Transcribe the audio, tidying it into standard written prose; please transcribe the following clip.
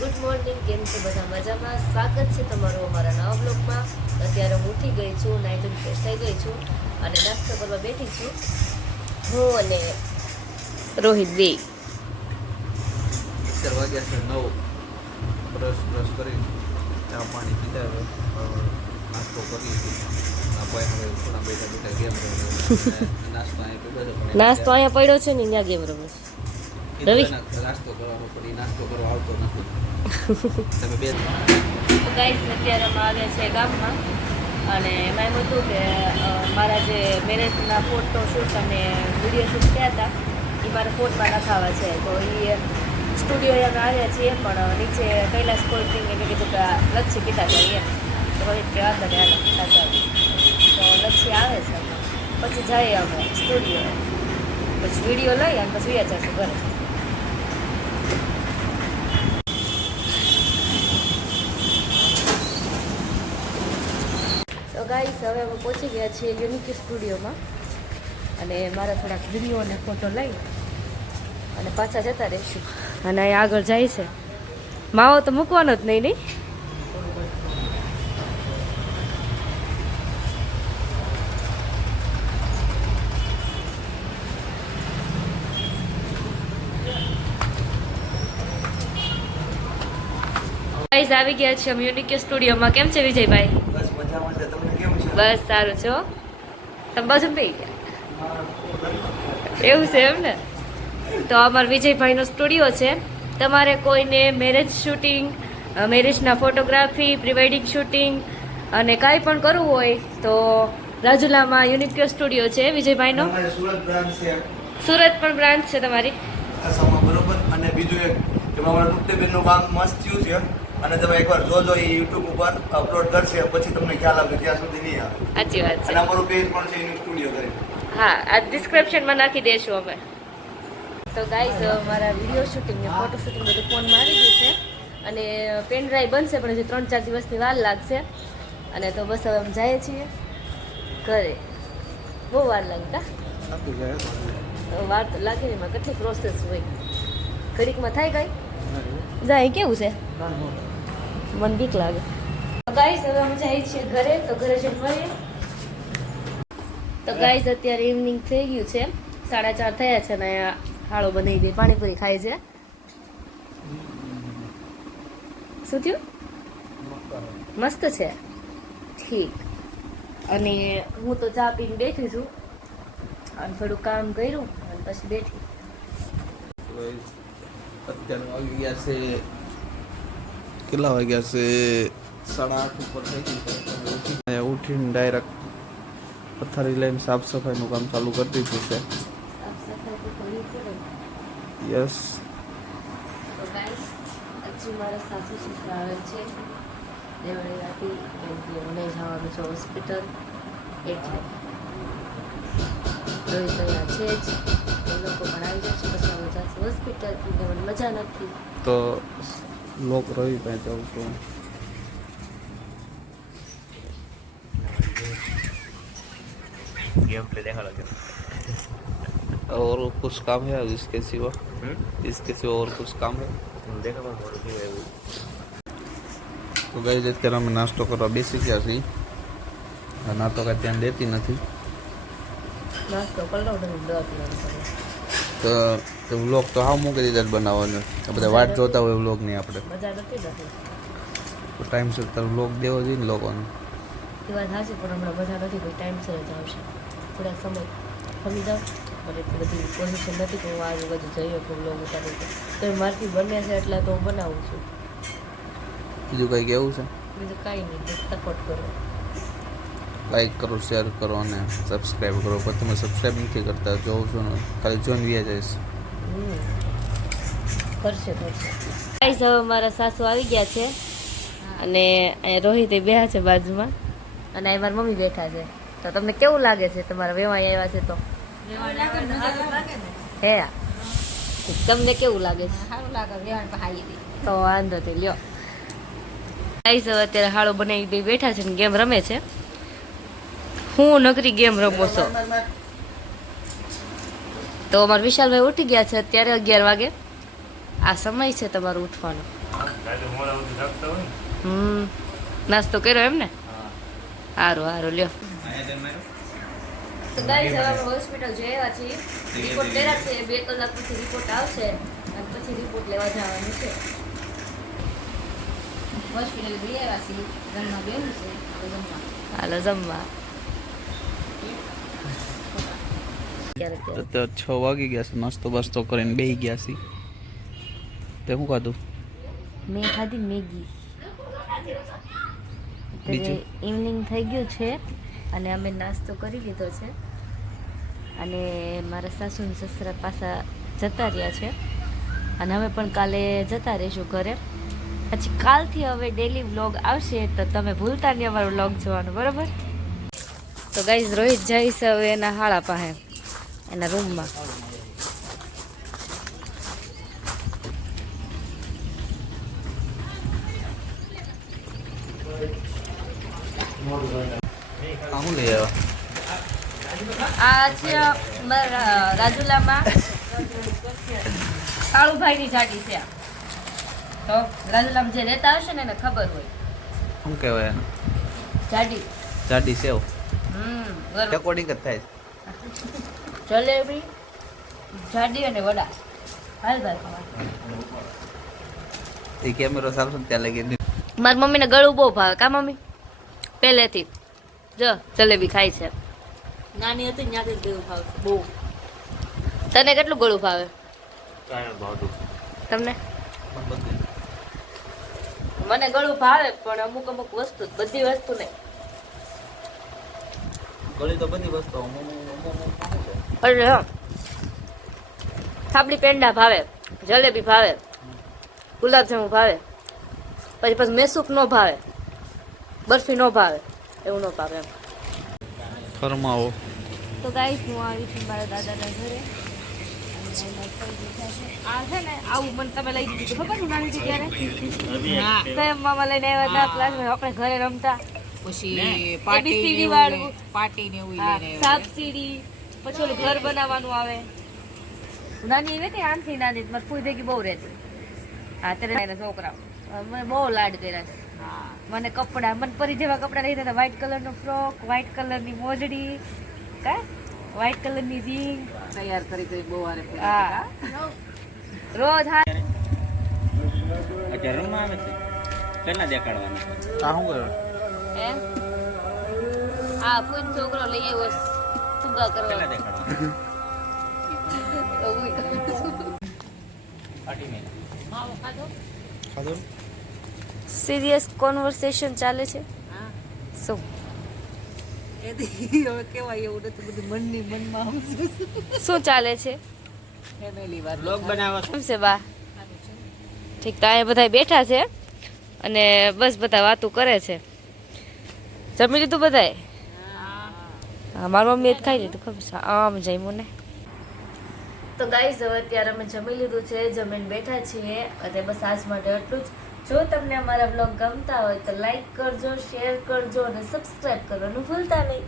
Good morning, કેમ છો બધા? મજામાં? સ્વાગત છે તમારું અમારા નવા બ્લોગમાં. અત્યારે હું ઉઠી ગઈ છું, નાઈ ધોઈને ફ્રેશ થઈ ગઈ છું અને નાસ્તો કરવા બેઠી છું હું અને રોહિત બે. 11 વાગ્યા છે 9 બ્રશ કરી ચા પાણી પીધા હવે નાસ્તો કરી ભાઈ હવે થોડા બેઠા ગેમ નાસ્તો નાસ્તો અહીંયા પડ્યો છે ને ત્યાં ગેમ રમે રવિ નાસ્તો કરવાનો પડી નાસ્તો કરવા આવતો નથી તમે બે ગાઈસ અત્યારે અમે આવ્યા છે ગામમાં અને એમાં એમ હતું કે મારા જે મેરેજના ફોટો શૂટ અને વિડીયો શૂટ થયા હતા એ મારા ફોટોમાં નખાવા છે. તો એ સ્ટુડિયો અમે આવ્યા છીએ પણ નીચે કૈલાસ કોલ્ડ ડ્રિંક એટલે કીધું કે લચ્છી પીતા જઈએ. તો રોહિત કે વાંધો ને હાલ તો લચ્છી આવે છે પછી જઈએ અમે સ્ટુડિયો પછી વિડીયો લઈ અને પછી વ્યા જશું ઘરે. તો ગાઈસ હવે અમે પહોંચી ગયા છીએ યુનિક સ્ટુડિયોમાં અને મારા થોડાક વિડીયો અને ફોટો લઈ અને પાછા જતા રહીશું. અને અહીં આગળ જાય છે માવો તો મૂકવાનો જ નહીં નહીં. ગાઈસ આવી ગયા છે અમે યુનિક સ્ટુડિયોમાં. કેમ છે વિજયભાઈ? બસ મજામાં છે. તમને કેમ છે? બસ સારું છે હો. તમે બાજુ પી ગયા એવું છે એમ ને? તો અમારા વિજયભાઈનો સ્ટુડિયો છે. તમારે કોઈને મેરેજ શૂટિંગ, મેરેજના ફોટોગ્રાફી, પ્રી વેડિંગ શૂટિંગ અને કાંઈ પણ કરવું હોય તો રાજુલામાં યુનિક સ્ટુડિયો છે વિજયભાઈનો. સુરત બ્રાન્ચ છે. સુરત પણ બ્રાન્ચ છે તમારી આસામમાં બરોબર. અને બીજું એક કે અમારા ટુકટેબેનનું કામ મસ્ત થયું છે અને તમે એકવાર જોજો એ યુટ્યુબ ઉપર અપલોડ કરશે પછી તમને ખ્યાલ આવે ત્યાં સુધી નહીં આવે. સાચી વાત છે. અને અમારું પેજ પણ છે યુનિક સ્ટુડિયો કરી. હા, આ ડિસ્ક્રિપ્શનમાં નાખી દઈશું અમે. તો ગાઈઝ મારા વિડીયો શૂટિંગ ને ફોટો શૂટિંગ બધું ફોનમાં આવી ગયું છે અને પેન ડ્રાઈવ બનશે પણ હજી 3-4 દિવસની વાર લાગશે. અને તો બસ હવે અમે જઈએ છીએ ઘરે. બહુ વાર લાગતા વાર તો લાગે ને, એમાં કેટલી પ્રોસેસ હોય. ઘડીકમાં થાય કઈ જાય કેવું છે મને બીક લાગે. ગાઈઝ હવે અમે જઈએ છીએ ઘરે. તો ઘરે જઈને મળીએ. તો ગાઈઝ અત્યારે ઇવનિંગ થઈ ગયું છે, 4:30 થયા છે ને હાળો બનાવી દે પાણીપુરી ખાય છે. શું થયું? મસ્ત છે. ઠીક. અને હું તો ચા પીને બેઠી છું અને થોડું કામ કર્યું અને પછી બેઠી. અત્યારે વાગી ગયા છે કેટલા વાગ્યા છે 8:30 ઉપર થઈ ગયું છે. અહીંયા ઉઠીને ડાયરેક્ટ પથારી લઈને સાફ સફાઈનું કામ ચાલુ કરી દીધું છે. યસ. તો ગાઈસ હજુ મારા સાસુ સસરા આવે છે દેવળિયાથી, કેમ કે મને જવાનું છે હોસ્પિટલ એટલે રોહિત અહીંયા છે જ. એ લોકો પણ આવી જશે પછી અમે જશે હોસ્પિટલ. એટલે મને મજા નથી. તો લોક રવિ પાસે જાઉં છું. गेम प्ले देखा लगे और कुछ काम है इसके सिवा? इसके सिवा और कुछ काम है? देखा मैं बोल रही हूँ તો ગઈ અત્યારે અમે નાસ્તો કરવા બેસી ગયા છીએ. ના તો કાંઈ ધ્યાન દેતી નથી. નાસ્તો કરી લો તમે બ્લોગ તો વ્લોગ તો હાવ મૂકી દીધા જ બનાવવાનો. બધા વાટ જોતા હોય વ્લોગની આપણે. મજા નથી નથી તો ટાઈમસર તારે વ્લોગ દેવો જોઈએ ને લોકોને. એ વાત સાચી પણ હમણાં મજા નથી. કોઈ ટાઈમસર જ આવશે. થોડાક સમય ખમી જાવ પણ એટલી બધી પોઝિશન નથી કે હું આજે બધું જઈએ કે વ્લોગ ઉતારી તો મારથી બને છે એટલે તો હું બનાવું છું. બીજું કંઈ કેવું છે? બીજું કાંઈ નહીં, બસ સપોર્ટ કરો. લાઈક કરો, શેર કરો અને સબસ્ક્રાઈબ કરો. પણ તમે સબસ્ક્રાઈબ નથી કરતા. જોઉં છું ને ખાલી જોઈને વ્યા જઈશ. કરશે ગાઈસ હવે મારા સાસુ આવી ગયા છે અને અહીંયા રોહિત બેઠા છે બાજુમાં અને અહીં મારી મમ્મી બેઠા છે. તો તમને કેવું લાગે છે તમારા વેવાઈ આવ્યા છે? તો હે તમને કેવું લાગે છે? તો વાંધો નહીં લ્યો. ગાઈસ હવે અત્યારે હાળો બનાવી દઈ બેઠા છે ને ગેમ રમે છે. હું નકરી ગેમ રમો છો. તો અમારા વિશાલભાઈ ઉઠી ગયા છે અત્યારે 11 વાગે. આ સમય છે તમારો ઉઠવાનો. નાસ્તો કર્યો એમ ને? સારું સારું લ્યો. તો ગાઈસ હવે અમે હોસ્પિટલ જઈ આવ્યા છીએ. રિપોર્ટ કર્યા છે, 2 કલાક પછી રિપોર્ટ આવશે અને પછી રિપોર્ટ લેવા જવાનું છે. હોસ્પિટલ જઈ આવ્યા છીએ, જમવા બેવું છે, હાલો જમવા. તો 6 વાગી ગયા છે, નાસ્તો બાસ્તો કરીને બેસી ગયા છે. તે શું ખાધું? મેં ખાધી મેગી. બીજું? ઇવનિંગ થઈ ગયું છે અને અમે નાસ્તો કરી લીધો છે અને મારા સાસુ ને સસરા પાછા જતા રહ્યા છે અને અમે પણ કાલે જતા રહીશું ઘરે. પછી કાલથી હવે ડેલી વ્લોગ આવશે તો તમે ભૂલતા નહીં અમારો વ્લોગ જોવાનો, બરાબર? તો ગાઈઝ રોહિત જાય છે હવે એના હાળા પાસે, એના રૂમમાં. શું લઈ આવ્યા? આ છે મારા રાજુલામાં કાળુભાઈની જાડી છે. તો રાજુલામાં જે રહેતા હશે ને એને ખબર હોય. શું કહેવાય એને? જાડી. જાડી સેવ બરોબર. રેકોર્ડિંગ જ થાય. જલેબી, જાડી અને વડા. હાલ ભાઈ ખાવા. એ કેમેરો ચાલશે ને ત્યાં લગી મારી મમ્મીને ગળું બહુ ભાવે. કા મમ્મી? પહેલેથી જો જલેબી ખાય છે. નાની હતી ત્યાંથી ગળું ભાવશે બહુ. તને કેટલું ગળું ભાવે? તમને? મને ગળું ભાવે પણ અમુક અમુક વસ્તુ, બધી વસ્તુ નહીં. ગળી તો બધી વસ્તુ અરે હા, થાબડી પેંડા ભાવે, જલેબી ભાવે, ગુલાબજાંબુ ભાવે, પછી મેસૂપ ન ભાવે, બરફી ન ભાવે, એવું ન ભાવે એમ. ફરમાવો. તો ગાઈસ હું આવી છું મારા દાદાના ઘરે. આ છે ને આવું મને તમે લઈ દીધું ખબર હું નાની હતી ત્યારે? સેમ મામા લઈને આવ્યા હતા. પ્લસ આપણે ઘરે રમતા. પછી ABCD વાળું. પાટી ને એવું હા, લઈને સાપ સીડી, પછી ઓલું ઘર બનાવવાનું આવે. નાની એવી હતી, આનથી નાની મારી ફૂઈ ભેગી બહુ રહેતી. હા ત્યારે એના છોકરાઓ મને બહુ લાડ કર્યા છે. મને કપડા, મને પરી જેવા કપડા લઈ દીધા. વ્હાઈટ કલરનો ફ્રોક, વ્હાઈટ કલરની મોજડી, કા વ્હાઈટ કલરની રિંગ તૈયાર કરી કરી બહુ વારે હા રોજ. હા અત્યારે રમવા આવે છે કેટલા દેખાડવાના આ શું કરે? હે આ ફૂઈ છોકરો લઈ આવ્યો સુગા કરવા. ખાધું? સિરિયસ કોન્વર્સેશન ચાલે છે. શું હવે કેવાય એવું નથી, બધું મનની મનમાં આવશે. શું ચાલે છે? ફેમિલી વાત બ્લોગ બનાવવા કેમ છે બા? ઠીક. તો અહીંયા બધા બેઠા છે અને બસ બધા વાતું કરે છે. જમી લીધું બધાએ? હા, મારી મમ્મીએ જ ખાઈ લીધું. ખબર છે આમ જમ્યું ને. તો ગાઈઝ હવે અત્યારે અમે જમી લીધું છે, જમીને બેઠા છીએ અને બસ આજ માટે એટલું જ. જો તમને અમારા બ્લોગ ગમતા હોય તો લાઈક કરજો, શેર કરજો અને સબસ્ક્રાઈબ કરવાનું ભૂલતા નહીં.